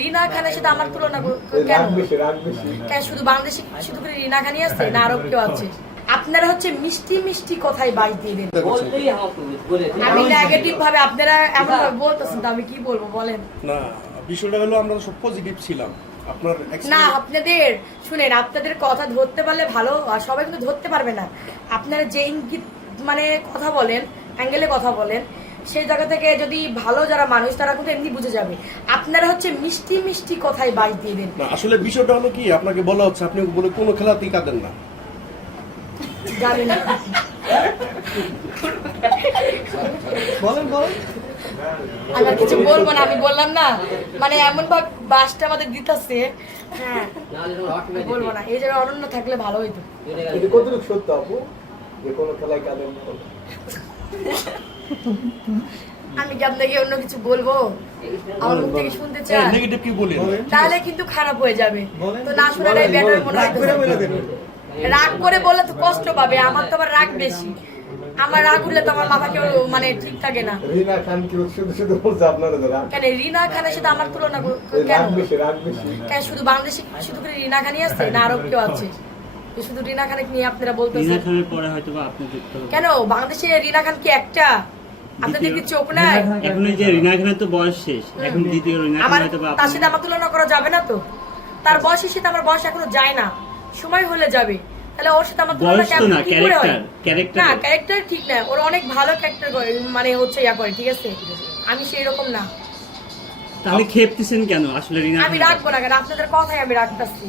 রিনা খানের সাথে আমার তুলনা কেন? কেন শুধু বাংলাদেশে শুধু করে রিনা খানই আছে না আরো কেউ আছে? আপনারা হচ্ছে মিষ্টি মিষ্টি কথাই বাই দিয়ে দেন। আমি নেগেটিভ ভাবে আপনারা এমন ভাবে বলতেছেন তো আমি কি বলবো বলেন? না, বিষয়টা হলো আমরা সব পজিটিভ ছিলাম। আপনার না আপনাদের শুনেন, আপনাদের কথা ধরতে পারলে ভালো, আর সবাই কিন্তু ধরতে পারবে না। আপনারা যে ইঙ্গিত মানে কথা বলেন, অ্যাঙ্গেলে কথা বলেন, সেই জায়গা থেকে যদি ভালো যারা মানুষ তারা কিন্তু এমনি বুঝে যাবে। আপনারা হচ্ছে মিষ্টি মিষ্টি কথাই বাই দিয়ে দেন। না, আসলে বিষয়টা হলো কি, আপনাকে বলা হচ্ছে আপনি বলে কোনো খেলাতেই কাঁদেন না। জানি না আমি আর কিছু বলবো না, আমি বললাম না মানে এমন ভাবে বাসটা আমাদের দিতেছে। হ্যাঁ বলবো না, এই জায়গায় অনন্য থাকলে ভালো হইতো। কতটুকু সত্য আপু যে কোনো খেলায় কাঁদেন না? আমি কি আপনাকে অন্য কিছু বলবো? আমার মুখ থেকে শুনতে চান? নেগেটিভ কি বলেন? তাহলে কিন্তু খারাপ হয়ে যাবে। তো না শোনাটাই বেটার মনে হয়। রাগ করে বললে তো কষ্ট পাবে, আমার তো আবার রাগ বেশি। আমার রাগ উঠলে তো আমার মাথা কেউ মানে ঠিক থাকে না। রিনা খান কি শুধু শুধু বলছে আপনারা তো রাগ? কেন রিনা খানের সাথে আমার তুলনা কেন? কেন শুধু বাংলাদেশে শুধু করে রিনা খানই আছে না আরো কেউ আছে? শুধু রিনা খানকে নিয়ে আপনারা বলতেছেন কেন? বাংলাদেশে রিনা খান কি একটা? আপনাদের কি চোখ নাই? এখন যে রিনা খানের তো বয়স শেষ, এখন দ্বিতীয় রিনা খান হয়তো বা তার সাথে আমার তুলনা করা যাবে না তো। তার বয়সের সাথে আমার বয়স এখনো যায় না, সময় হলে যাবে। তাহলে ওর সাথে আমার তুলনা কেমন কি করে হয়? না ক্যারেক্টার ঠিক না, ওর অনেক ভালো ক্যারেক্টার করে মানে হচ্ছে ইয়া করে, ঠিক আছে? আমি সেই রকম না। তাহলে খেপতেছেন কেন আসলে রিনা? আমি রাখবো না কেন? আপনাদের কথাই আমি রাখতেছি।